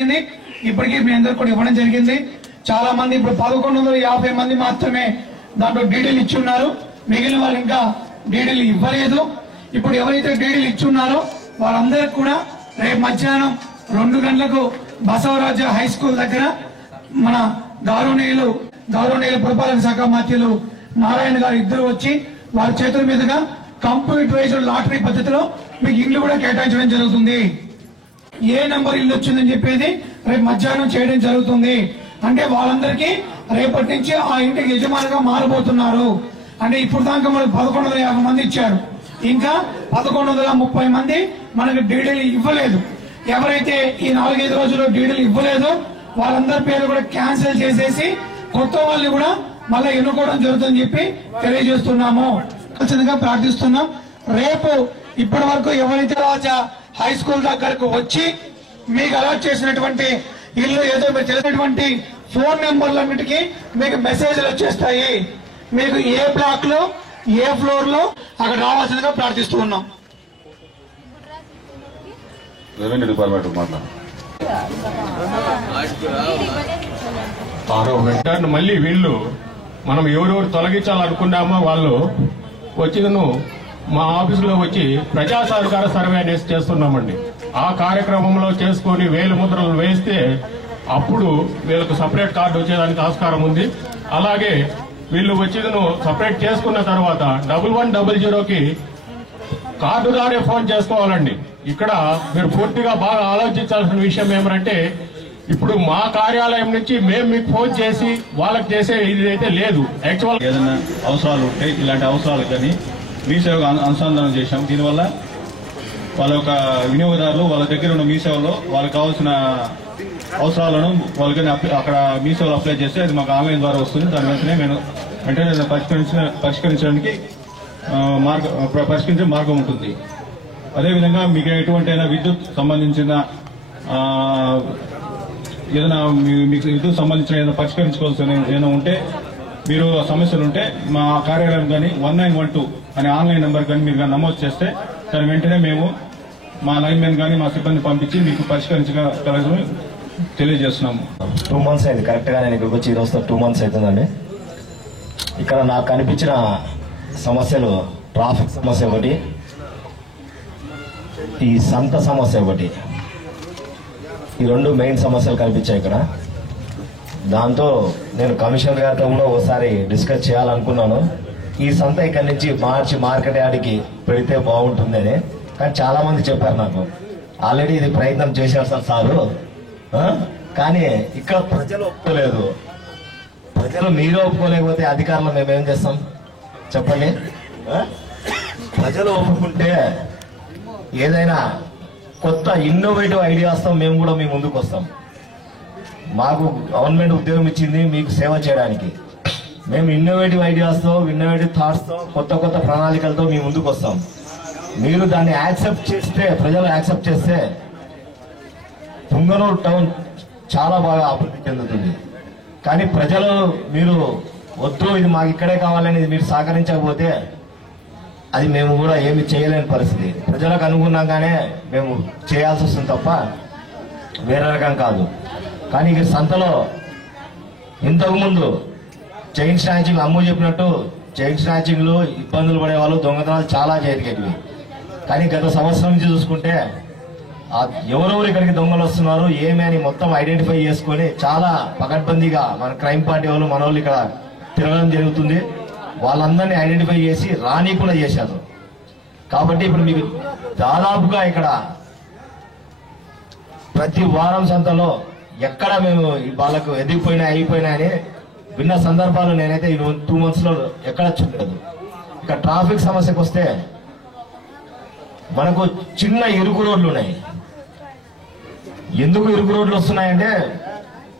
ఇప్పటికీ మీ అందరూ కూడా ఇవ్వడం జరిగింది. చాలా మంది ఇప్పుడు 1150 మంది మాత్రమే దాంట్లో డీడీలు ఇచ్చి ఉన్నారు. మిగిలిన వాళ్ళు ఇంకా డీడీలు ఇవ్వలేదు. ఇప్పుడు ఎవరైతే డీడీలు ఇచ్చి ఉన్నారో వాళ్ళందరికీ కూడా రేపు మధ్యాహ్నం 2 గంటలకు బసవరాజ హై స్కూల్ దగ్గర మన గౌరవనీయులు పురపాలక శాఖ మంత్రులు నారాయణ గారు ఇద్దరు వచ్చి వారి చేతుల మీదుగా కంప్యూటరైజ్డ్ లాటరీ పద్ధతిలో మీకు ఇల్లు కూడా కేటాయించడం జరుగుతుంది. ఏ నెంబర్ ఇల్లు వచ్చిందని చెప్పేది రేపు మధ్యాహ్నం చేయడం జరుగుతుంది. అంటే వాళ్ళందరికీ రేపటి నుంచి ఆ ఇంటికి యజమానిగా మారబోతున్నారు. అంటే ఇప్పుడు దాకా మనకు 1150 మంది ఇచ్చారు. ఇంకా 1130 మంది మనకు డీడీలు ఇవ్వలేదు. ఎవరైతే ఈ 4-5 రోజుల్లో డీడీలు ఇవ్వలేదో వాళ్ళందరి పేరు కూడా క్యాన్సిల్ చేసేసి కొత్త వాళ్ళని కూడా మళ్ళీ ఎన్నుకోవడం జరుగుతుందని చెప్పి తెలియజేస్తున్నాము. ఖచ్చితంగా ప్రార్థిస్తున్నాం. రేపు ఇప్పటి వరకు ఎవరైతే హై స్కూల్ దగ్గరకు వచ్చి మీకు అలాట్ చేసినటువంటి ఇల్లు ఏదో మీరు తెలిసినటువంటి ఫోన్ నెంబర్లన్నిటికీ మీకు మెసేజ్లు వచ్చేస్తాయి. మీకు ఏ బ్లాక్ లో ఏ ఫ్లోర్ లో అక్కడ రావాల్సిందిగా ప్రార్థిస్తూ ఉన్నాం. రెవెన్యూ డిపార్ట్మెంట్ మళ్ళీ వీళ్ళు మనం ఎవరెవరు తొలగించాలనుకున్నామో వాళ్ళు వచ్చినను మా ఆఫీసులో వచ్చి ప్రజా సహకార సర్వే అనేసి చేస్తున్నామండి. ఆ కార్యక్రమంలో చేసుకుని 1000 ముద్రలు వేస్తే అప్పుడు వీళ్ళకు సపరేట్ కార్డు వచ్చేదానికి ఆస్కారం ఉంది. అలాగే వీళ్ళు వచ్చినను సపరేట్ చేసుకున్న తర్వాత 1100కి కార్డు ద్వారే ఫోన్ చేసుకోవాలండి. ఇక్కడ మీరు పూర్తిగా బాగా ఆలోచించాల్సిన విషయం ఏమంటే ఇప్పుడు మా కార్యాలయం నుంచి మేము మీకు ఫోన్ చేసి వాళ్ళకి చేసే ఇది అయితే లేదు. యాక్చువల్ ఏదైనా అవసరాలు ఉంటే ఇలాంటి అవసరాలు కానీ మీ సేవకు అనుసంధానం చేశాం. దీనివల్ల వాళ్ళ యొక్క వినియోగదారులు వాళ్ళ దగ్గర ఉన్న మీ సేవలో వాళ్ళకి కావాల్సిన అవసరాలను వాళ్ళకి అక్కడ మీ సేవలు అప్లై చేస్తే అది మాకు ఆన్లైన్ ద్వారా వస్తుంది. దాని వెంటనే పరిష్కరించే మార్గం ఉంటుంది. అదేవిధంగా మీకు ఎటువంటి విద్యుత్ సంబంధించిన ఏదైనా మీకు విద్యుత్ సంబంధించిన ఏదైనా పరిష్కరించుకోవాల్సిన ఏదైనా ఉంటే మీరు సమస్యలు ఉంటే మా కార్యాలయం కానీ 1912 అనే ఆన్లైన్ నెంబర్ కానీ మీరు నమోదు చేస్తే దాని వెంటనే మేము మా లైన్ మెన్ కానీ మా సిబ్బంది పంపించి మీకు పరిష్కరించగలమని తెలియజేస్తున్నాము. 2 months అయింది కరెక్ట్ గా నేను ఇక్కడికి వచ్చి ఈరోజు 2 months అవుతుందండి. ఇక్కడ నాకు కనిపించిన సమస్యలు ట్రాఫిక్ సమస్య ఒకటి, ఈ సంత సమస్య ఒకటి, ఈ 2 మెయిన్ సమస్యలు కనిపించాయి ఇక్కడ. దాంతో నేను కమిషనర్ గారితో కూడా ఒకసారి డిస్కస్ చేయాలనుకున్నాను. ఈ సంత ఇక్కడి నుంచి మార్చి మార్కెట్ యార్డ్కి పెడితే బాగుంటుందని. కానీ చాలా మంది చెప్పారు నాకు ఆల్రెడీ ఇది ప్రయత్నం చేశారు సారు, కానీ ఇక్కడ ప్రజలు ఒప్పుకోలేదు. ప్రజలు మీరు ఒప్పుకోలేకపోతే అధికారులు మేమేం చేస్తాం చెప్పండి. ప్రజలు ఒప్పుకుంటే ఏదైనా కొత్త ఇన్నోవేటివ్ ఐడియాస్తో మేము కూడా మీ ముందుకు వస్తాం. మాకు గవర్నమెంట్ ఉద్యోగం ఇచ్చింది మీకు సేవ చేయడానికి. మేము ఇన్నోవేటివ్ ఐడియాస్తో ఇన్నోవేటివ్ థాట్స్తో కొత్త కొత్త ప్రణాళికలతో మీ ముందుకు వస్తాం. మీరు దాన్ని యాక్సెప్ట్ చేస్తే, ప్రజలు యాక్సెప్ట్ చేస్తే పుంగనూరు టౌన్ చాలా బాగా అభివృద్ధి చెందుతుంది. కానీ ప్రజలు మీరు వద్దు ఇది మాకు ఇక్కడే కావాలని మీరు సహకరించకపోతే అది మేము కూడా ఏమి చేయలేని పరిస్థితి. ప్రజలకు అనుగుణంగానే మేము చేయాల్సి వస్తుంది తప్ప వేరే రకం కాదు. కానీ ఇక సంతలో ఇంతకుముందు చైన్ స్నాచింగ్ అమ్ము చెప్పినట్టు చైన్ స్నాచింగ్లు ఇబ్బందులు పడేవాళ్ళు, దొంగతనాలు చాలా జరిగేవి. కానీ గత సంవత్సరం నుంచి చూసుకుంటే ఎవరెవరు ఇక్కడికి దొంగలు వస్తున్నారు ఏమి అని మొత్తం ఐడెంటిఫై చేసుకొని చాలా పకడ్బందీగా మన క్రైమ్ పార్టీ వాళ్ళు మన వాళ్ళు ఇక్కడ తిరగడం జరుగుతుంది. వాళ్ళందరినీ ఐడెంటిఫై చేసి రాని కూడా చేశారు. కాబట్టి ఇప్పుడు మీకు దాదాపుగా ఇక్కడ ప్రతి వారం సంతలో ఎక్కడ మేము వాళ్ళకు ఎదిగిపోయినా అయిపోయినా అని విన్న సందర్భాలు నేనైతే ఈ 2 months లో ఎక్కడ చూడలేదు. ఇక ట్రాఫిక్ సమస్యకు వస్తే మనకు చిన్న ఇరుకు రోడ్లు ఉన్నాయి. ఎందుకు ఇరుకు రోడ్లు వస్తున్నాయంటే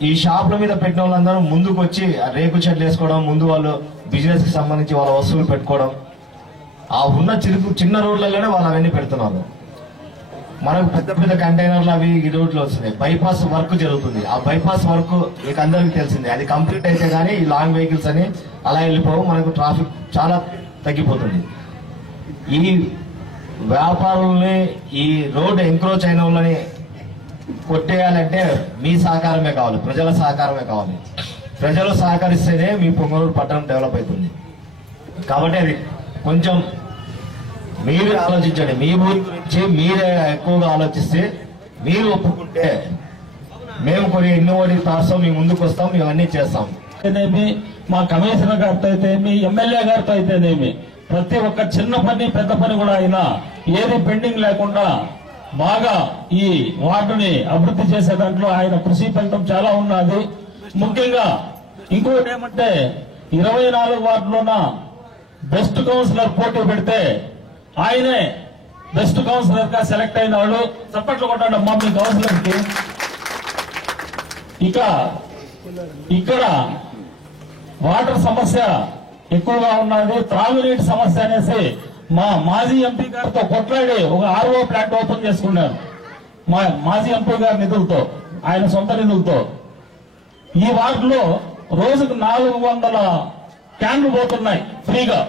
ఈ షాపుల మీద పెట్టిన వాళ్ళందరూ ముందుకు వచ్చి రేకు చెట్లు వేసుకోవడం, ముందు వాళ్ళు బిజినెస్ కి సంబంధించి వాళ్ళ వస్తువులు పెట్టుకోవడం, ఆ ఉన్న చిన్న రోడ్లలోనే వాళ్ళు అవన్నీ పెడుతున్నారు. మనకు పెద్ద పెద్ద కంటైనర్లు అవి ఈ రోడ్లు వస్తున్నాయి. బైపాస్ వర్క్ జరుగుతుంది. ఆ బైపాస్ వర్క్ మీకు అందరికీ తెలిసిందే. అది కంప్లీట్ అయితే కానీ ఈ లాంగ్ వెహికల్స్ అని అలా వెళ్ళిపోవు, మనకు ట్రాఫిక్ చాలా తగ్గిపోతుంది. ఈ వ్యాపారుల్ని, ఈ రోడ్ ఎంక్రోచ్ అయిన వాళ్ళని కొట్టేయాలంటే మీ సహకారమే కావాలి, ప్రజల సహకారమే కావాలి. ప్రజలు సహకరిస్తేనే మీ పొంగనూరు పట్టణం డెవలప్ అవుతుంది. కాబట్టి అది కొంచెం మీరు ఆలోచించండి. మీ ఊరి గురించి మీరే ఎక్కువగా ఆలోచిస్తే, మీరు ఒప్పుకుంటే మేము కొన్ని ఇన్నోవేటివ్ థాట్స్ మీ ముందుకు వస్తాం, మేము అన్ని చేస్తాం. అయితేనేమి, మా కమిషనర్ గారితో అయితేనేమి, ఎమ్మెల్యే గారితో అయితేనేమి, ప్రతి ఒక్క చిన్న పని పెద్ద పని కూడా అయినా ఏది పెండింగ్ లేకుండా బాగా ఈ వార్డుని అభివృద్ధి చేసే దాంట్లో ఆయన కృషి ఫలితం చాలా ఉన్నది. ముఖ్యంగా ఇంకోటి ఏమంటే 24 వార్డులోన బెస్ట్ కౌన్సిలర్ పోటీ పెడితే ఆయనే బెస్ట్ కౌన్సిలర్ గా సెలెక్ట్ అయిన వాళ్ళు. చప్పట్లు కొట్టండి అమ్మా మీ కౌన్సిలర్ కి. ఇక ఇక్కడ వాటర్ సమస్య ఎక్కువగా ఉన్నది, త్రాగునీటి సమస్య అనేసి మా మాజీ ఎంపీ గారితో కొట్లాడి ఒక RO ప్లాంట్ ఓపెన్ చేసుకున్నారు. మా మాజీ ఎంపీ గారి నిధులతో, ఆయన సొంత నిధులతో. ఈ వార్డులో రోజుకు 400 క్యాన్లు పోతున్నాయి ఫ్రీగా.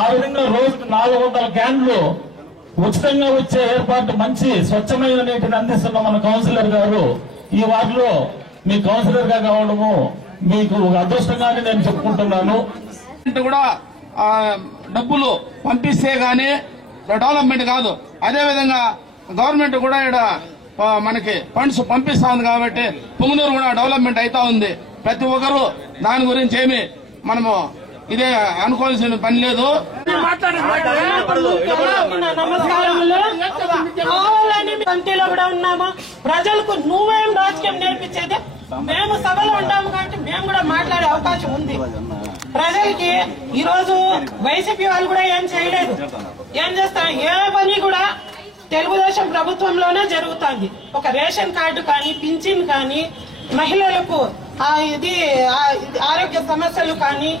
ఆ విధంగా రోజుకు 400 క్యాన్లు ఉచితంగా వచ్చే ఏర్పాటు, మంచి స్వచ్ఛమైన నీటిని అందిస్తున్న మన కౌన్సిలర్ గారు ఈ వార్డులో మీ కౌన్సిలర్ గా కావడము మీకు ఒక అదృష్టంగానే నేను చెప్పుకుంటున్నాను. కూడా డబ్బులు పంపిస్తే గానీ డెవలప్మెంట్ కాదు. అదేవిధంగా గవర్నమెంట్ కూడా ఇక్కడ మనకి ఫండ్స్ పంపిస్తా ఉంది కాబట్టి పొంగనూరు కూడా డెవలప్మెంట్ అవుతా ఉంది. ప్రతి ఒక్కరు దాని గురించి ఏమి మనము ఇదే అనుకోవాల్సిన పని లేదు. పంక్తిలో కూడా ఉన్నాము. ప్రజలకు నువ్వేం రాజకీయం నేర్పించేది, మేము సభలో ఉంటాము కాబట్టి మేము కూడా మాట్లాడే అవకాశం ఉంది. ప్రజలకి ఈ రోజు వైసీపీ వాళ్ళు కూడా ఏం చేయలేదు. ఏం చేస్తాం, ఏ పని కూడా తెలుగుదేశం ప్రభుత్వంలోనే జరుగుతుంది. ఒక రేషన్ కార్డు కానీ, పింఛన్ కానీ, మహిళలకు ఆరోగ్య సమస్యలు కానీ,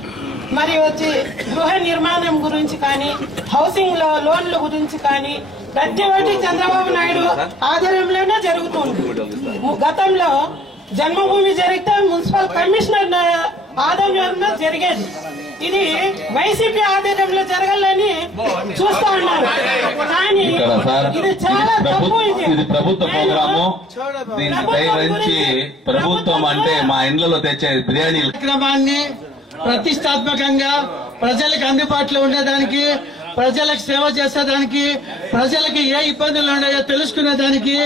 మరి వచ్చి గృహ నిర్మాణం గురించి కానీ, హౌసింగ్ లోన్ల గురించి కానీ ప్రతి ఒక్కటి చంద్రబాబు నాయుడు ఆధ్వర్యంలోనే జరుగుతుంది. గతంలో జన్మభూమి జరిగితే మున్సిపల్ కమిషనర్ ఆధ్వర్యంలో జరిగేది. ఇది వైసీపీ ఆధ్వర్యంలో జరగాలని చూస్తా ఉన్నారు. కానీ ఇది చాలా తప్పు. ఇది ప్రభుత్వ ప్రోగ్రాము. దీన్ని దయవరించి ప్రభుత్వం అంటే మా ఇండ్లలో తెచ్చే బిర్యానీ కార్యక్రమాన్ని ప్రతిష్టాత్మకంగా ప్రజలకు అందుబాటులో ఉండేదానికి, ప్రజలకు సేవ చేసేదానికి, ప్రజలకు ఏ ఇబ్బందులు ఉన్నాయో తెలుసుకునేదానికి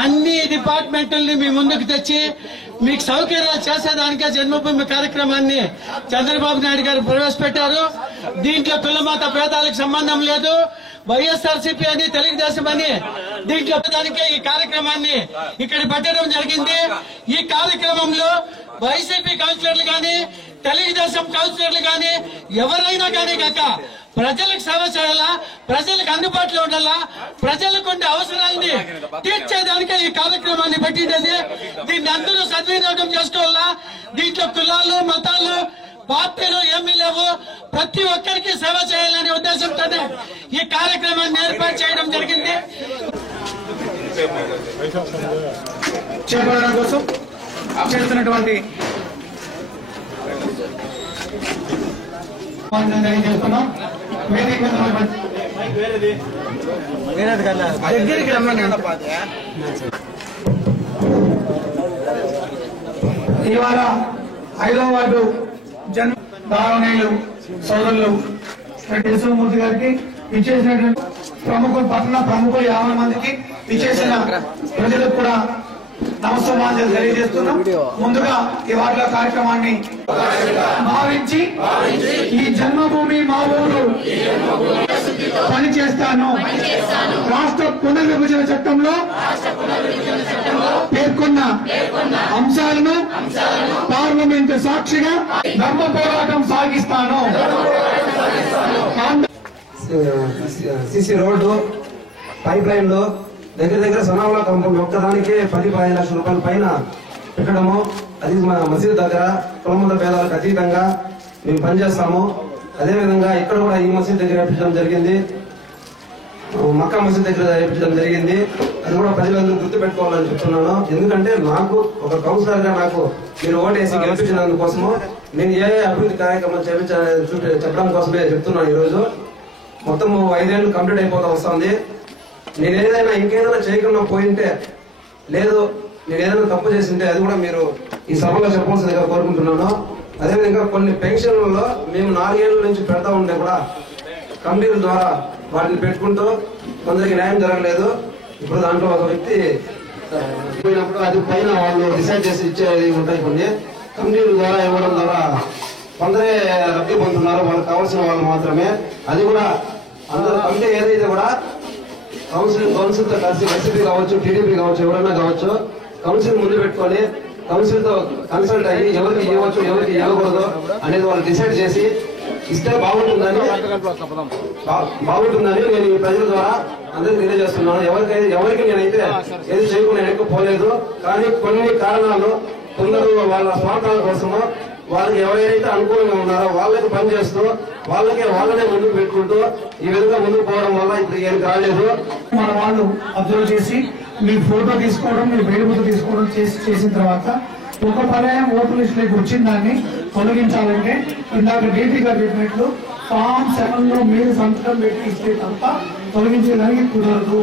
అన్ని డిపార్ట్మెంట్లని మీ ముందుకు తెచ్చి మీకు సౌకర్యాలు చేసేదానికే జన్మభూమి కార్యక్రమాన్ని చంద్రబాబు నాయుడు గారు ప్రవేశపెట్టారు. దీంట్లో కులమత భేదాలకు సంబంధం లేదు. వైఎస్ఆర్సీపీ అని, తెలుగుదేశం అని దీంట్లో దానికే ఈ కార్యక్రమాన్ని ఇక్కడ పెట్టడం జరిగింది. ఈ కార్యక్రమంలో వైసీపీ కౌన్సిలర్లు గాని, తెలుగుదేశం కౌన్సిలర్లు గాని ఎవరైనా కానీ కాక ప్రజలకు సేవ చేయాలా, ప్రజలకు అందుబాటులో ఉండాలా, ప్రజలకు ఉండే అవసరాలని తీర్చేదానికే ఈ కార్యక్రమాన్ని పెట్టిండేది. దీన్ని అందరూ సద్వినియోగం చేసుకోవాలా. దీంట్లో కులాలు, మతాలు, పార్టీలు ఏమీ లేవు. ప్రతి ఒక్కరికి సేవ చేయాలనే ఉద్దేశంతోనే ఈ కార్యక్రమాన్ని ఏర్పాటు చేయడం జరిగింది. చేపట్టడం కోసం చేస్తున్నటువంటి తెలియజేస్తున్నాం. వేదిక ఇవాళ 5వ వార్డు దారుణీయులు సోదరులు యశ్వమూర్తి గారికి ఇచ్చేసినటువంటి ప్రముఖులు, పట్టణ ప్రముఖులు 50 మందికి ఇచ్చేసిన ప్రజలకు కూడా నమస్కారం తెలియజేస్తున్నాం. ముందుగా ఈ వార్డుల కార్యక్రమాన్ని భావించి ఈ జన్మభూమి మా ఊరు పనిచేస్తాను, రాష్ట్ర పునర్విభజన చట్టంలో పేర్కొన్న అంశాలను పార్లమెంటు సాక్షిగా ధర్మ పోరాటం సాగిస్తాను. సిసి రోడ్డు, పైప్ లైన్లు దగ్గర సనావుల కాంపౌండ్ ఒక్కదానికి 10-15 లక్షల రూపాయల పైన పెట్టడము, అది మన మసీదు దగ్గర కులమత భేదాలకు అతీతంగా మేము పనిచేస్తాము. అదేవిధంగా ఇక్కడ కూడా ఈ మసీదు దగ్గర వేయించడం జరిగింది, మక్కా మసీదు దగ్గర వేయించడం జరిగింది. అది కూడా ప్రజలందరూ గుర్తు పెట్టుకోవాలని చెప్తున్నాను. ఎందుకంటే నాకు ఒక కౌన్సిలర్ గా నాకు మీరు ఓటేసి గెలిపించినందుకోసము నేను ఏ అభివృద్ధి కార్యక్రమాలు చెప్పడం కోసమే చెప్తున్నాను. ఈ రోజు మొత్తం 5 ఏళ్ళు కంప్లీట్ అయిపోతా వస్తుంది. నేను ఏదైనా ఇంకేదైనా చేయకుండా పోయింటే లేదు నేను ఏదైనా తప్పు చేసింటే అది కూడా మీరు ఈ సభలో చెప్పాల్సిందిగా కోరుకుంటున్నాను. అదేవిధంగా కొన్ని పెన్షన్లలో మేము 4 ఏళ్ల నుంచి పెడతా ఉంటే కూడా కమిటీల ద్వారా వాటిని పెట్టుకుంటూ కొందరికి న్యాయం జరగలేదు. ఇప్పుడు దాంట్లో ఒక వ్యక్తి పోయినప్పుడు అది పైన వాళ్ళు డిసైడ్ చేసి ఇచ్చేది ఉంటాయి. కొన్ని కమిటీల ద్వారా ఇవ్వడం ద్వారా కొందరే లబ్ధి పొందుతున్నారు, వాళ్ళకి కావాల్సిన వాళ్ళు మాత్రమే. అది కూడా అందరూ కమిటీ ఏదైతే కూడా కౌన్సిల్తో కలిసి వైసీపీ కావచ్చు, టీడీపీ కావచ్చు, ఎవరైనా కావచ్చు, కౌన్సిల్ ముందు పెట్టుకొని కౌన్సిల్ తో కన్సల్ట్ అయ్యి ఎవరికి ఇవ్వచ్చు ఎవరికి ఇవ్వకూడదు అనేది వాళ్ళు డిసైడ్ చేసి ఇస్తే బాగుంటుందని నేను ఈ ప్రజల ద్వారా అందరికి తెలియజేస్తున్నాను. ఎవరికి నేనైతే ఏది చేయకుండా ఎక్కువ పోలేదు. కానీ కొన్ని కారణాలు కొందరు వాళ్ళ స్వార్థాల కోసము వాళ్ళకి ఎవరైతే అనుకూలంగా ఉన్నారో వాళ్ళకి పనిచేస్తూ వాళ్ళనే ముందుకు పెట్టుకుంటూ ఈ విధంగా ముందుకు పోవడం వల్ల ఇప్పుడు ఏం రాలేదు. మన వాళ్ళు అబ్జర్వ్ చేసి మీ ఫోటో తీసుకోవడం, మీ వేడుకలు తీసుకోవడం చేసిన తర్వాత ఒక పర్యాయం ఓటర్ లిస్ట్ లోకి వచ్చిన దాన్ని తొలగించాలంటే ఇందాక డీటీ గారు చెప్పినట్లు ఫామ్ 7 లో మీరు సంతకం పెట్టి ఇస్తే తప్ప తొలగించేదానికి కుదరదు.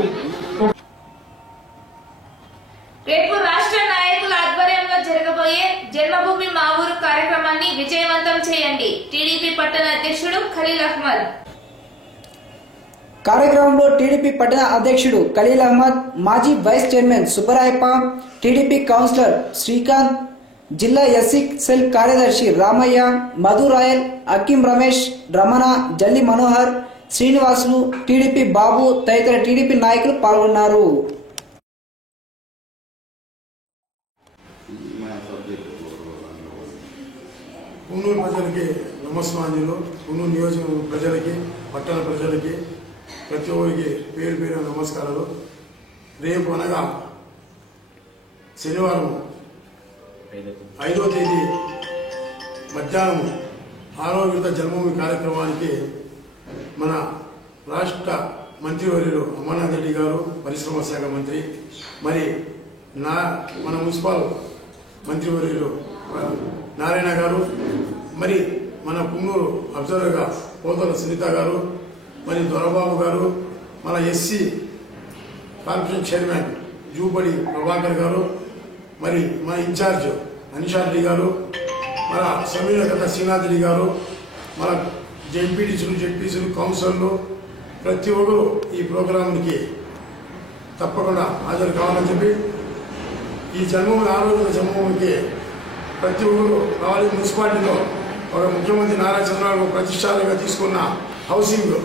రేపు రాష్ట్ర నాయకుల ఆధ్వర్యంలో జరగబోయే జన్మభూమి మా ఊరు కార్యక్రమాన్ని విజయవంతం చేయండి. టీడీపీ పట్టణ అధ్యక్షుడు ఖలీల్ అహ్మద్. కార్యక్రమంలో టీడీపీ పట్టణ అధ్యక్షుడు ఖలీల్ అహ్మద్, మాజీ vice chairman Subbarayappa, TDP councillor Srikanth, జిల్లా ఎస్సీ సెల్ కార్యదర్శి రామయ్య, మధు రాయల్, అక్కిం రమేష్, రమణ, జల్లి మనోహర్, శ్రీనివాసులు, టీడీపీ బాబు తదితర టీడీపీ నాయకులు పాల్గొన్నారు. పుంగనూరు ప్రజలకి నమస్కారాలు. పుంగనూరు నియోజకవర్గ ప్రజలకి, పట్టణ ప్రజలకి, ప్రతి ఒక్కరికి పేరు పేరు నమస్కారాలు. రేపు అనగా శనివారం 5వ తేదీ మధ్యాహ్నం 6వ విడత జన్మభూమి కార్యక్రమానికి మన రాష్ట్ర మంత్రివర్యులు అమర్నాథ్ రెడ్డి గారు, పరిశ్రమ శాఖ మంత్రి, మరి మన మున్సిపల్ మంత్రివర్యులు నారాయణ గారు, మరి మన పుంగనూరు అబ్జర్వర్గా పోతల సునీత గారు, మరి దొరబాబు గారు, మన SC corporation chairman Jupudi Prabhakar గారు, మరి మన ఇన్ఛార్జ్ అనిషారెడ్డి గారు, మన సమీరకత శ్రీనాథ్ రెడ్డి గారు, మన జెడ్పీటీసీలు, జెడ్పీసీలు, కౌన్సిలర్లు ప్రతి ఒక్కరు ఈ ప్రోగ్రాంకి తప్పకుండా హాజరు కావాలని చెప్పి ఈ జన్మభూమి ఆరోగ్య జన్మభూమికి ప్రతి ఒక్కరు కావాలి. మున్సిపాలిటీలో ఒక ముఖ్యమంత్రి నారా చంద్రబాబు ప్రతిష్టాత్మకంగా తీసుకున్న హౌసింగ్,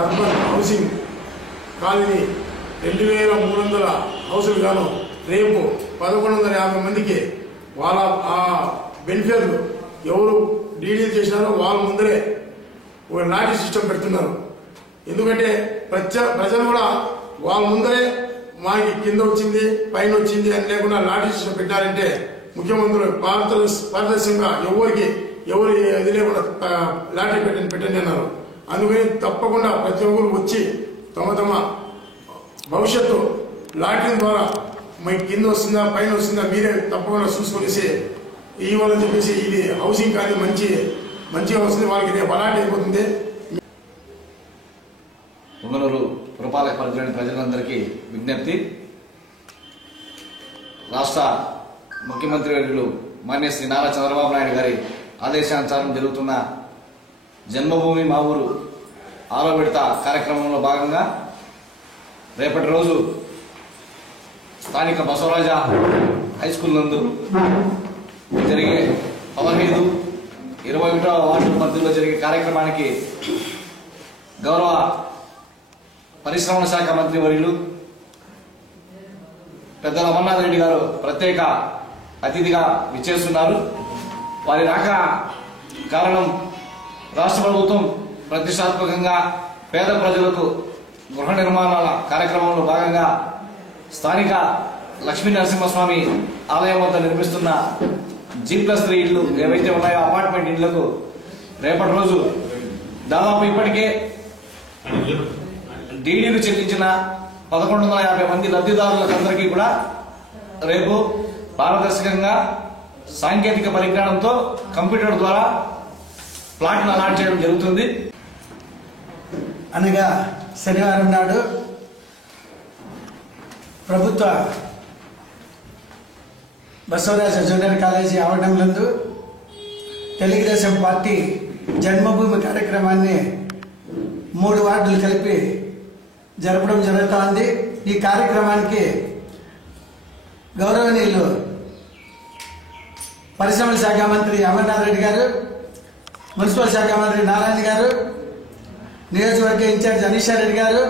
అర్బన్ హౌసింగ్ కాలనీ 2300 హౌసులు గాను రేపు 1150 మందికి వాళ్ళ ఆ బెనిఫిషియర్లు ఎవరు డీడీలు చేసినారో వాళ్ళ ముందరే ఒక లాటరీ సిస్టమ్ పెడుతున్నారు. ఎందుకంటే ప్రజలు కూడా వాళ్ళ ముందరే మాకి కింద వచ్చింది పైన వచ్చింది అని లేకుండా లాటరీ సిస్టమ్ పెట్టారంటే ముఖ్యమంత్రులు పారదర్శకంగా ఎవరు ఇది లేకుండా లాటరీ పెట్టండి అన్నారు. అందుకని తప్పకుండా ప్రతి ఒక్కరు వచ్చి తమ భవిష్యత్తు లాటరీ ద్వారా మీకు కింద వస్తుందా పైన వస్తుందా మీరే తప్పకుండా చూసుకొనేసి ఇవ్వాలని చెప్పేసి ఇది హౌసింగ్ కానీ మంచిగా వస్తుంది, వాళ్ళకి రేపు అలాట్ అయిపోతుంది. పుంగనూరు పురపాలక పరిధిలోని ప్రజలందరికీ విజ్ఞప్తి. రాష్ట్ర ముఖ్యమంత్రి వర్యులు మాన్య శ్రీ నారా చంద్రబాబు నాయుడు గారి ఆదేశానుసారం జరుగుతున్న జన్మభూమి మా ఊరు 6వ విడత కార్యక్రమంలో భాగంగా రేపటి రోజు స్థానిక బసవరాజ హై స్కూల్ నందు జరిగే 15, 21వ వార్డు పరిధిలో జరిగే కార్యక్రమానికి గౌరవ పరిశ్రమల శాఖ మంత్రి వర్యులు పెద్దల అమర్నాథ్ రెడ్డి గారు ప్రత్యేక అతిథిగా విచ్చేస్తున్నారు. వారి రాక కారణం రాష్ట్ర ప్రభుత్వం ప్రతిష్టాత్మకంగా పేద ప్రజలకు గృహ నిర్మాణాల కార్యక్రమంలో భాగంగా స్థానిక లక్ష్మీ నరసింహస్వామి ఆలయం వద్ద నిర్మిస్తున్న G+3 ఇళ్లు ఏవైతే ఉన్నాయో అపార్ట్మెంట్ ఇళ్లకు రేపటి రోజు దాదాపు ఇప్పటికే డీడీలు చెల్లించిన 1150 మంది లబ్ధిదారులందరికీ కూడా రేపు పారదర్శకంగా సాంకేతిక పరిజ్ఞానంతో కంప్యూటర్ ద్వారా ప్లాట్ను అలాట్ చేయడం జరుగుతుంది. అనగా శనివారం నాడు ప్రభుత్వ బసవరాజ జూనియర్ కాలేజీ ఆవరణంలో తెలుగుదేశం పార్టీ జన్మభూమి కార్యక్రమాన్ని 3 వార్డులు కలిపి జరపడం జరుగుతోంది. ఈ కార్యక్రమానికి గౌరవనీయులు పరిశ్రమల శాఖ మంత్రి అమర్నాథ్ రెడ్డి గారు, మున్సిపల్ శాఖ మంత్రి నారాయణ గారు, నియోజకవర్గ ఇన్ఛార్జ్ అనీషా రెడ్డి గారు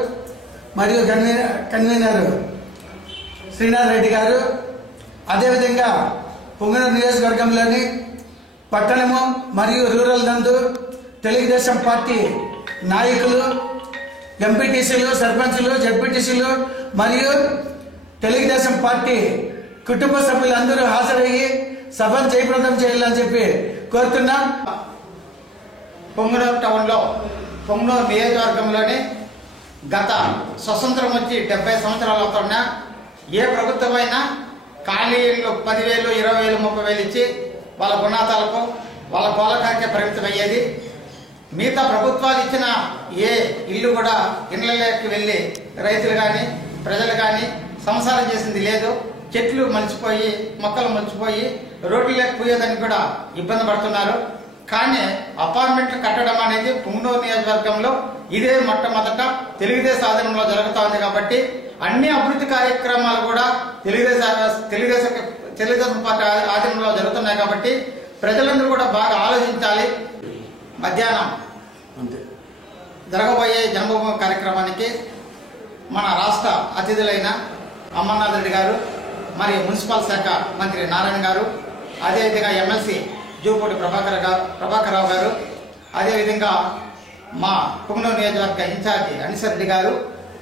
మరియు కన్వీనర్ శ్రీనాథ్ రెడ్డి గారు, అదేవిధంగా పొంగనూరు నియోజకవర్గంలోని పట్టణము మరియు రూరల్ నందు తెలుగుదేశం పార్టీ నాయకులు, ఎంపీటీసీలు, సర్పంచులు, జడ్పీటీసీలు మరియు తెలుగుదేశం పార్టీ కుటుంబ సభ్యులందరూ హాజరయ్యి సభను జయప్రదం చేయాలని చెప్పి కోరుతున్నాం. పొంగనూరు టౌన్లో పొంగనూరు నియోజకవర్గంలోని గత స్వతంత్రం వచ్చి 70 సంవత్సరాలు అవుతున్నా ఏ ప్రభుత్వమైనా ఖాళీలు 10,000, 20,000, 30,000 ఇచ్చి వాళ్ళ గుణాతాలకు వాళ్ళ కోలకాకే పరిమితమయ్యేది. మిగతా ప్రభుత్వాలు ఇచ్చిన ఏ ఇల్లు కూడా ఇళ్లలోకి వెళ్ళి రైతులు కానీ ప్రజలు కానీ సంసారం చేసింది లేదు. చెట్లు మలిచిపోయి మొక్కలు మలిచిపోయి రోడ్లు పోయేదానికి కూడా ఇబ్బంది పడుతున్నారు. కానీ అపార్ట్మెంట్లు కట్టడం అనేది పొంగనూరు నియోజకవర్గంలో ఇదే మొట్టమొదట తెలుగుదేశం ఆధీనంలో జరుగుతోంది. కాబట్టి అన్ని అభివృద్ధి కార్యక్రమాలు కూడా తెలుగుదేశం పార్టీ ఆధీనంలో జరుగుతున్నాయి. కాబట్టి ప్రజలందరూ కూడా బాగా ఆలోచించాలి. మధ్యాహ్నం జరగబోయే జన్మభూమి కార్యక్రమానికి మన రాష్ట్ర అతిథులైన అమర్నాథ్ రెడ్డి గారు మరియు మున్సిపల్ శాఖ మంత్రి నారాయణ గారు, అదేవిధంగా ఎమ్మెల్సీ జూపూడి ప్రభాకరరావు గారు, అదేవిధంగా మా పొంగనూరు నియోజకవర్గ ఇన్ఛార్జి అనీషా రెడ్డి గారు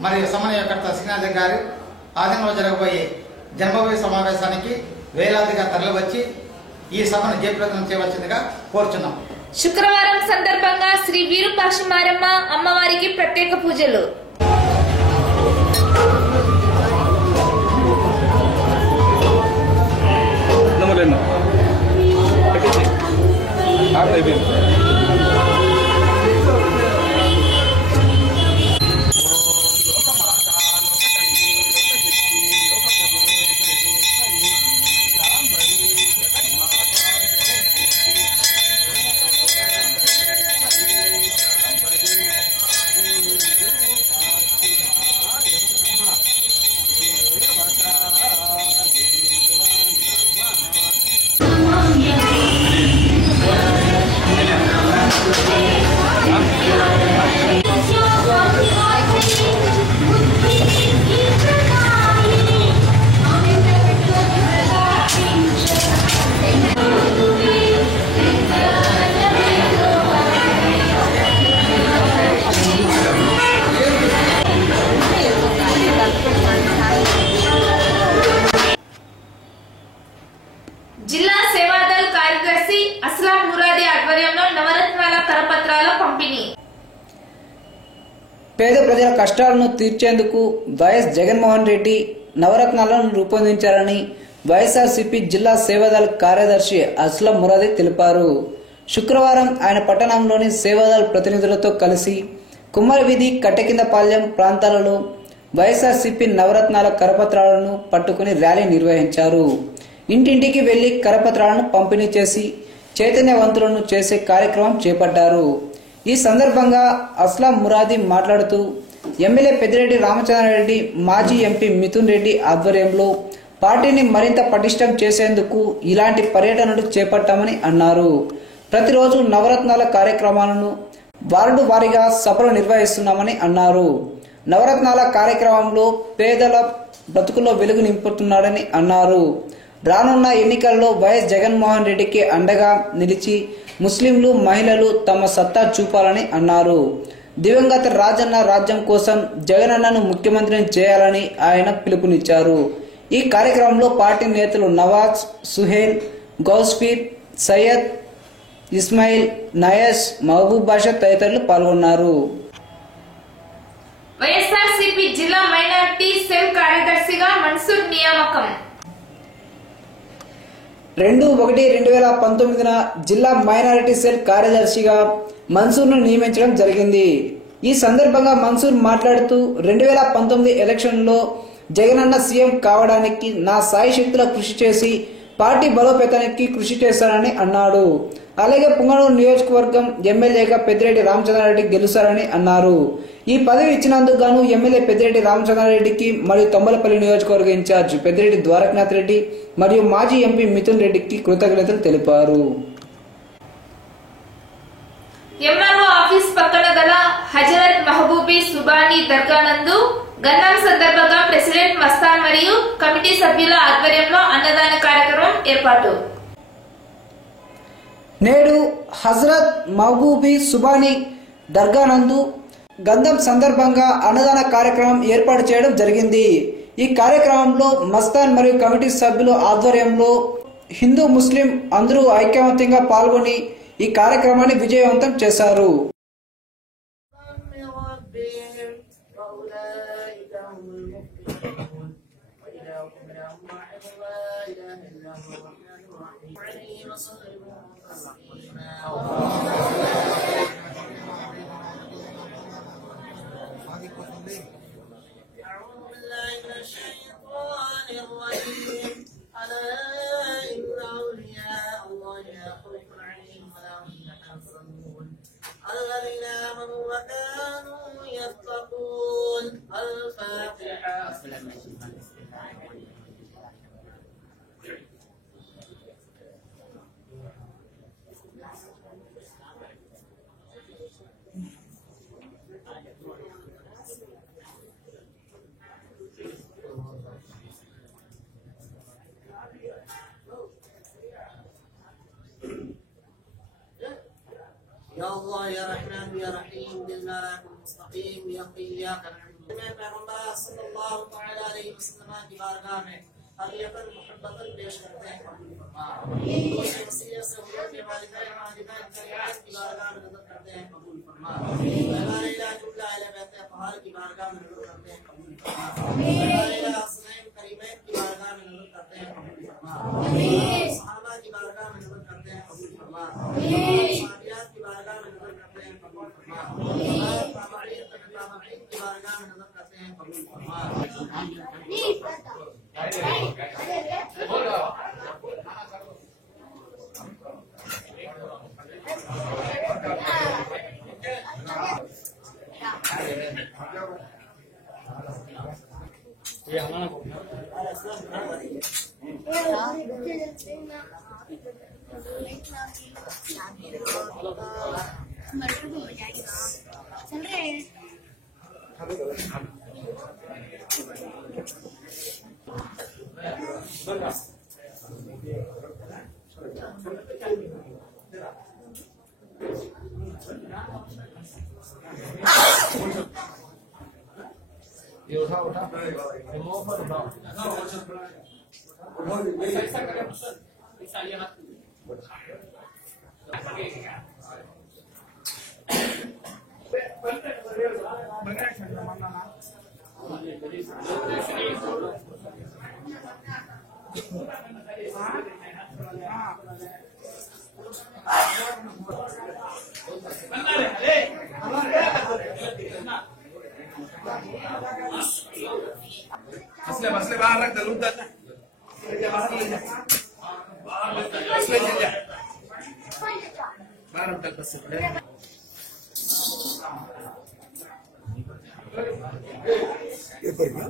మరియు సమన్వయకర్త శ్రీనాథ్ గారు ఆధీనంలో జరగబోయే జన్మభూమి సమావేశానికి వేలాదిగా తరలివచ్చి ఈ సభను జయప్రదం చేయవలసిందిగా కోరుచున్నాం. శుక్రవారం సందర్భంగా శ్రీ వీరుపాక్షి మారమ్మ అమ్మవారికి ప్రత్యేక పూజలు. జిల్లా సేవాదళ్ కార్యదర్శి అస్లాం మురాది ఆధ్వర్యంలో నవరత్నాల కరపత్రాల పంపిణీ. పేద ప్రజల కష్టాలను తీర్చేందుకు వైఎస్ జగన్మోహన్ రెడ్డి నవరత్నాలను రూపొందించారని వైఎస్ఆర్సీపీ జిల్లా సేవాదళ్ కార్యదర్శి అస్లాం మురాది తెలిపారు. శుక్రవారం ఆయన పట్టణంలోని సేవాదళ్ ప్రతినిధులతో కలిసి కుమ్మరివీధి, కట్టెకిందపాలెం ప్రాంతాలలో వైఎస్ఆర్సీపీ నవరత్నాల కరపత్రాలను పట్టుకుని ర్యాలీ నిర్వహించారు. ఇంటింటికి వెళ్లి కరపత్రాలను పంపిణీ చేసి చైతన్యవంతులను చేసే కార్యక్రమం చేపట్టారు. ఈ సందర్భంగా అస్లాం మురాది మాట్లాడుతూ ఎమ్మెల్యే పెద్దిరెడ్డి రామచంద్రారెడ్డి, మాజీ ఎంపీ మిథున్ రెడ్డి ఆధ్వర్యంలో పార్టీని మరింత పటిష్టం చేసేందుకు ఇలాంటి పర్యటనలు చేపట్టామని అన్నారు. ప్రతిరోజు నవరత్నాల కార్యక్రమాలను వార్డు వారీగా సభలు నిర్వహిస్తున్నామని అన్నారు. నవరత్నాల కార్యక్రమంలో పేదల బ్రతుకుల్లో వెలుగు నింపుతున్నాడని అన్నారు. రానున్న ఎన్నికల్లో వైఎస్ జగన్మోహన్ రెడ్డికి అండగా నిలిచి ముస్లింలు, మహిళలు తమ సత్తా చూపాలని అన్నారు. దివంగత రాజన్న రాజ్యం కోసం జగనన్నను ముఖ్యమంత్రిని చేయాలని ఆయన పిలుపునిచ్చారు. ఈ కార్యక్రమంలో పార్టీ నేతలు నవాజ్, సుహేల్, గౌస్ఫీర్, సయ్యద్, ఇస్మాయిల్, నయాజ్, మహబూబ్ బాషా తదితరులు పాల్గొన్నారు. వైఎస్ఆర్సీపీ జిల్లా మైనారిటీ సెల్ కార్యదర్శిగా మన్సూర్ నియామకం. 2/1/2019 జిల్లా మైనారిటీ సెల్ కార్యదర్శిగా మన్సూర్ను నియమించడం జరిగింది. ఈ సందర్భంగా మన్సూర్ మాట్లాడుతూ 2019 ఎలక్షన్లో జగనన్న సీఎం కావడానికి నా సాయి శక్తుల కృషి చేసి పార్టీ బలోపేతానికి కృషి చేస్తానని అన్నాడు. అలాగే పుంగనూరు నియోజకవర్గం ఎమ్మెల్యేగా పెద్దిరెడ్డి రామచంద్రారెడ్డి గెలుస్తారని అన్నారు. ఈ పదవి ఇచ్చినందుకు గాను ఎమ్మెల్యే పెద్దిరెడ్డి రామచంద్రారెడ్డికి మరియు తొమ్మలపల్లి నియోజకవర్గ ఇన్ఛార్జ్ పెద్దిరెడ్డి ద్వారకనాథ్ రెడ్డి మరియు మాజీ ఎంపీ మిథున్ రెడ్డికి కృతజ్ఞతలు తెలిపారు. ఎంఆర్ఓ ఆఫీస్ పక్కన గల హజరత్ మహబూబీ సుబానీ దర్గా నందు గన్నం సందర్భంగా ప్రెసిడెంట్ మస్తాన్ మరియు కమిటీ సభ్యుల ఆధ్వర్యంలో అన్నదాన కార్యక్రమం ఏర్పాటు. నేడు హజరత్ మహబూబీ సుబానీ దర్గా నందు గంధం సందర్భంగా అన్నదాన కార్యక్రమం ఏర్పాటు చేయడం జరిగింది. ఈ కార్యక్రమంలో మస్తాన్ మరియు కమిటీ సభ్యుల ఆధ్వర్యంలో హిందూ ముస్లిం అందరూ ఐక్యమత్యంగా పాల్గొని ఈ కార్యక్రమాన్ని విజయవంతం చేశారు. الذين آمنوا وكانوا يتقون. الفاتحة. يا الله يا رحمن يا رحيم بالله المستقيم يا إياك نعبد. पैगंबर सल्लल्लाहु تعالى عليه वसल्लम की बारगाह में अलियतन मोहब्बतन पेश करते हैं. दूसरी वसीले से हुजूर के वालिदैन वालिदैन की बारगाह में नज़र करते हैं, कबूल फरमा. ला इलाहा जुमला अहले बैत अतहार की बारगाह में नज़र करते हैं, कबूल फरमा. ला इलाहा हसनैन करीमैन की बारगाह में नज़र करते हैं, कबूल फरमा. सहाबा की बारगाह में नज़र करते हैं, कबूल फरमा. साबियात की बारगाह में नज़र करते हैं, कबूल फरमा. ताबईन की बारगाह में नज़र करते हैं, कबूल फरमा. मसले बाहर रख दे, बाहर ले जा, मसले ले जा, बाहर तक बस ये पड़ेगा.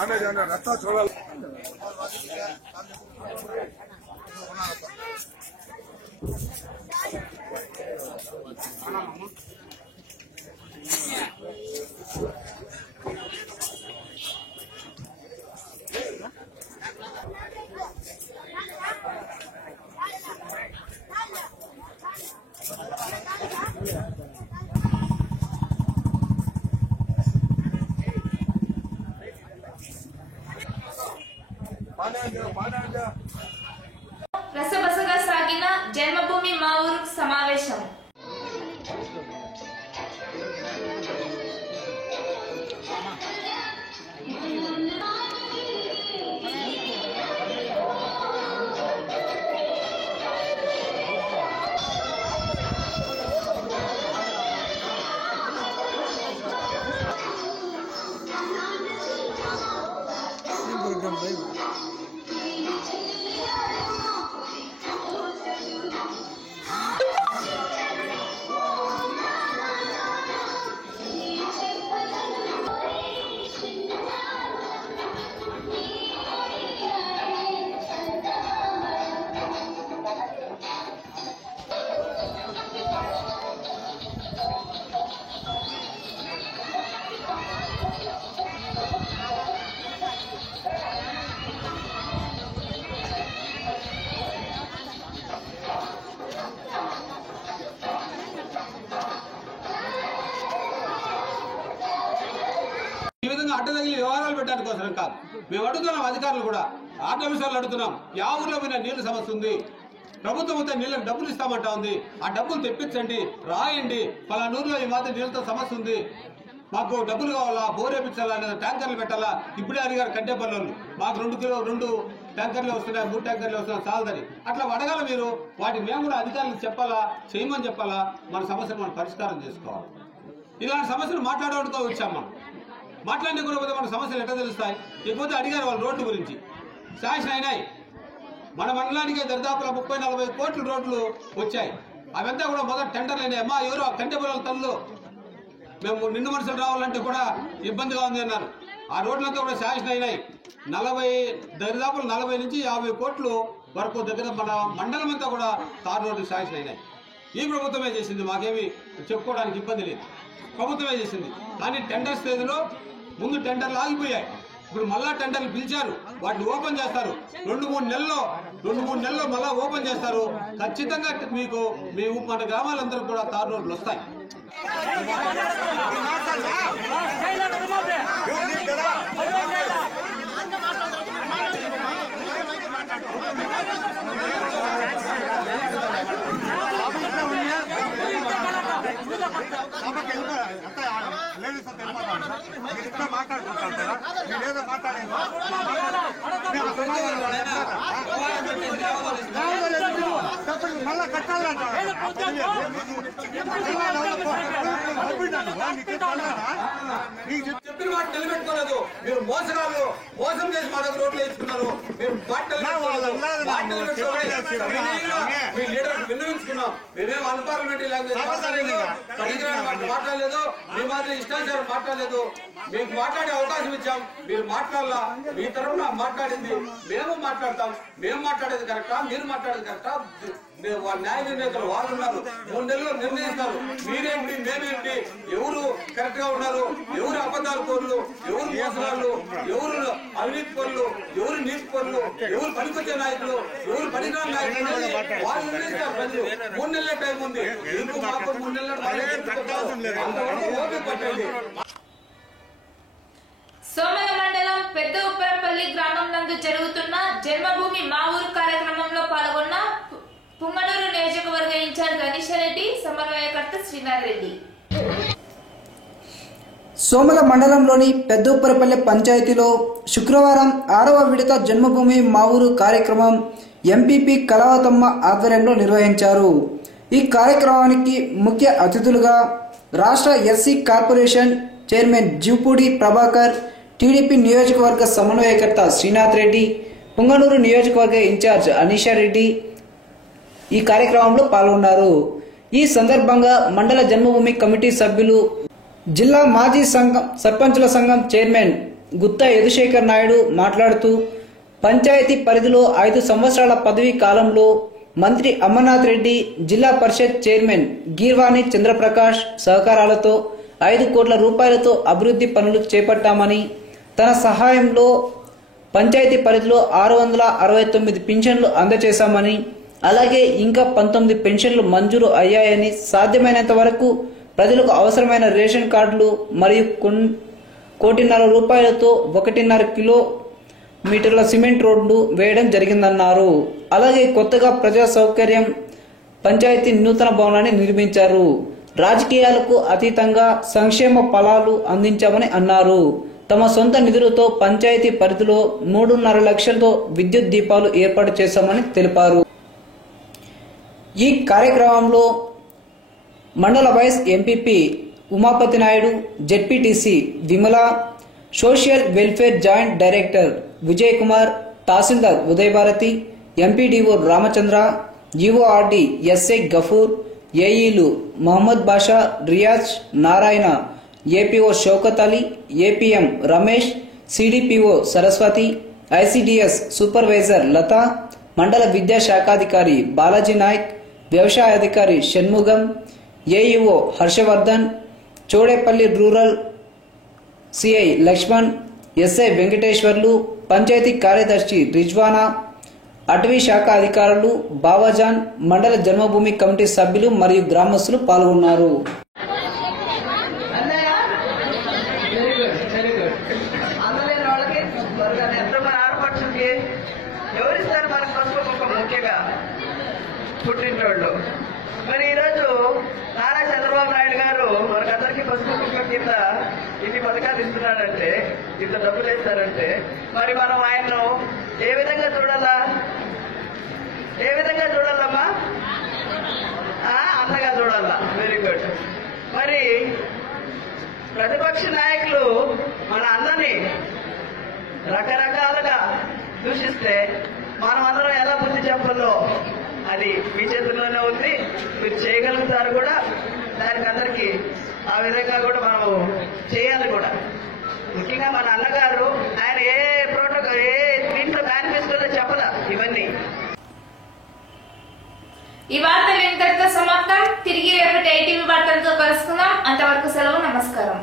आने जाना रास्ता छोड़ा రసబసగా సాగిన జన్మభూమి మా ఊరు సమావేశం. అడ్డదగిలి వ్యవహారాలు పెట్టడానికి అవసరం కాదు. మేము అడుగుతున్నాం, అధికారులు కూడా ఆర్డర్ ఆఫీసర్లు అడుగుతున్నాం. యా ఊర్లో మీద నీళ్ల సమస్య ఉంది, ప్రభుత్వం అంతా నీళ్ళకి డబ్బులు ఇస్తామంటా ఉంది, ఆ డబ్బులు తెప్పించండి, రాయండి, పలానూరులో ఈ మాత్రం నీళ్ళతో సమస్య ఉంది, మాకు డబ్బులు కావాలా, బోర్ వేయించాలా, లేదా ట్యాంకర్లు పెట్టాలా. ఇప్పుడే అడిగారు కంటేపల్లి మాకు 2 ట్యాంకర్లు వస్తున్నాయి, 3 ట్యాంకర్లు వస్తున్నాయి, చాలదని. అట్లా అడగాల మీరు. వాటిని మేము కూడా అధికారులకు చెప్పాలా, చేయమని చెప్పాలా, మన సమస్యను మనం పరిష్కారం చేసుకోవాలి. ఇలాంటి సమస్యలు మాట్లాడడంతో వచ్చాం. మనం మాట్లాడిన కూడా మన సమస్యలు ఎట్లా తెలుస్తాయి? ఇకపోతే అడిగారు వాళ్ళు రోడ్డు గురించి, శాంక్షన్ అయినాయి. మన మండలానికి దరిదాపుల 30-40 కోట్ల రోడ్లు వచ్చాయి. అవంతా కూడా మొదటి టెండర్లు అయినాయి. అమ్మా ఎవరు కంటేపల్లి తల్లు మేము నిండు మనుషులు రావాలంటే కూడా ఇబ్బందిగా ఉంది అన్నారు. ఆ రోడ్లంతా కూడా శాంక్షన్ అయినాయి. దరిదాపులు 40 నుంచి 50 కోట్లు వరకు దగ్గర మన మండలం అంతా కూడా తారు రోడ్లు శాంక్షన్ అయినాయి. ఈ ప్రభుత్వమే చేసింది, మాకేమి చెప్పుకోవడానికి ఇబ్బంది లేదు, ప్రభుత్వమే చేసింది. కానీ టెండర్ స్టేజ్లో ముందు టెండర్లు ఆగిపోయాయి. ఇప్పుడు మళ్ళా టెండర్లు పిలిచారు, వాటిని ఓపెన్ చేస్తారు. 2-3 నెలల్లో మళ్ళా ఓపెన్ చేస్తారు. ఖచ్చితంగా మీకు మన గ్రామాలందరూ కూడా తారు రోడ్లు వస్తాయి. మళ్ళా కట్టాలంట చెప్పిన మాట నిలబెట్టుకోలేదు. మీరు మోసగాళ్ళు, మోసం చేసి మా దగ్గర రోడ్లు వేసుకున్నారు. మేము మీ లీడర్ విన్నవించుకున్నాం. మేమేం అన్పార్లమెంటరీ లాంగ్వేజ్ మాట్లాడలేదు, మీ మాత్రం ఇష్టాచారం మాట్లాడలేదు. మీకు మాట్లాడే అవకాశం ఇచ్చాం, మీరు మాట్లాడాలా. మీ తరఫున మాట్లాడింది మేము మాట్లాడతాం. మేము మాట్లాడేది కరెక్టా, మీరు మాట్లాడేది కరెక్టా? న్యాయ నిర్ణేతలు వాళ్ళు ఉన్నారు, 3 నెలల్లో నిర్ణయిస్తారు. మీరేంటి, మేమేంటి, ఎవరు కరెక్ట్ గా ఉన్నారు, ఎవరు అబద్ధాలు కోర్లు, ఎవరు మోసగాళ్ళు, ఎవరు అవినీతి పనులు, ఎవరు నీతి పనులు, ఎవరు పనికొచ్చే నాయకులు, ఎవరు పనికిరాని నాయకులు వాళ్ళు నిర్ణయిస్తారు. ప్రజలు 3 నెలల టైం ఉంది. ఇంకో మాకు 3 నెలల ఓపిక పట్టండి. సోమల మండలం పెద్ద ఉప్పరంపల్లి గ్రామం నందు జరుగుతున్న జన్మభూమి మా ఊరు కార్యక్రమంలో పాల్గొన్న పుంగనూరు నియోజకవర్గ ఇన్ఛార్జ్ గణేష్ రెడ్డి, సమన్వయకర్త శ్రీనాథ్ రెడ్డి. సోమల మండలంలోని పెద్దఉప్పరపల్లె పంచాయతీలో శుక్రవారం 6వ విడత జన్మభూమి మా ఊరు కార్యక్రమం ఎంపీపీ కళావతమ్మ ఆధ్వర్యంలో నిర్వహించారు. ఈ కార్యక్రమానికి ముఖ్య అతిథులుగా రాష్ట్ర SC corporation chairman Jeevapudi Prabhakar, TDP నియోజకవర్గ సమన్వయకర్త శ్రీనాథ్ రెడ్డి, పుంగనూరు నియోజకవర్గ ఇన్ఛార్జ్ అనీషా రెడ్డి ఈ కార్యక్రమంలో పాల్గొన్నారు. ఈ సందర్భంగా మండల జన్మభూమి కమిటీ సభ్యులు, జిల్లా మాజీ సర్పంచుల సంఘం చైర్మన్ గుత్తా యదుశేఖర్ నాయుడు మాట్లాడుతూ పంచాయతీ పరిధిలో 5 సంవత్సరాల పదవీ కాలంలో మంత్రి అమర్నాథ్ రెడ్డి, జిల్లా పరిషత్ చైర్మన్ గీర్వాణి చంద్రప్రకాష్ సహకారాలతో 5 కోట్ల రూపాయలతో అభివృద్ధి పనులు చేపట్టామని, తన సహాయంలో పంచాయతీ పరిధిలో 669 పింఛన్లు అందజేశామని, అలాగే ఇంకా 19 పెన్షన్లు మంజూరు అయ్యాయని, సాధ్యమైనంత వరకు ప్రజలకు అవసరమైన రేషన్ కార్డులు మరియు 1.5 కోట్ల రూపాయలతో 1.5 కిలోమీటర్ల సిమెంట్ రోడ్లు వేయడం జరిగిందన్నారు. అలాగే కొత్తగా ప్రజా సౌకర్యం పంచాయతీ నూతన భవనాన్ని నిర్మించారు. రాజకీయాలకు అతీతంగా సంక్షేమ ఫలాలు అందించామని అన్నారు. తమ సొంత నిధులతో పంచాయతీ పరిధిలో 3.5 లక్షలతో విద్యుత్ దీపాలు ఏర్పాటు చేశామని తెలిపారు. ఈ కార్యక్రమంలో మండల vice MPP Umapathi Naidu, ZPTC Vimala, social welfare joint director Vijay Kumar, tahsildar Uday Bharathi, MPDO Ramachandra, GORD SI Gafoor, ఏఈలు Mohammed Basha, Riyaz, Narayana, APO Shaukat Ali, APM Ramesh, CDPO Saraswathi, ICDS supervisor Latha, మండల విద్యాశాఖాధికారి బాలాజీ నాయక్, వ్యవసాయ అధికారి Shanmugam, AEO Harshavardhan, Chodepalli rural CI Lakshman, SI Venkateswarlu, panchayat కార్యదర్శి రిజ్వానా, అటవీ శాఖ అధికారులు బాబాజాన్, మండల జన్మభూమి కమిటీ సభ్యులు మరియు గ్రామస్తులు పాల్గొన్నారు. ఎవరిస్తారు మనకు పసుపు కుంకుమ ముఖ్యంగా పుట్టినరోళ్ళు. మరి ఈరోజు నారా చంద్రబాబు నాయుడు గారు మనకందరికీ పసుపు కుంకుమ కింద ఇన్ని పథకాలు ఇస్తున్నాడంటే, ఇంత డబ్బులు వేస్తారంటే, మరి మనం ఆయన్ను ఏ విధంగా చూడాలా? ఏ విధంగా చూడాలమ్మా? అంతగా చూడాలా. Very good. మరి ప్రతిపక్ష నాయకులు మన అందరినీ రకరకాలుగా దూషిస్తే మనం అందరం ఎలా బుద్ధి చెప్పాలో అది మీ చేతుల్లోనే ఉంది. మీరు చేయగలుగుతారు కూడా. దానికి అందరికీ ఆ విధంగా కూడా మనము చేయాలి కూడా. ముఖ్యంగా మన అన్నగారు ఆయన ఏ ప్రోటోకాల్ ఏ దీంట్లో మేనిఫెస్టోలో చెప్పదా ఇవన్నీ. ఈ వార్తలు ఇంతటితో సమాప్తం. తిరిగి రేపటి ఐటీవీ వార్తలతో కలుసుకుందాం. అంతవరకు సెలవు. నమస్కారం.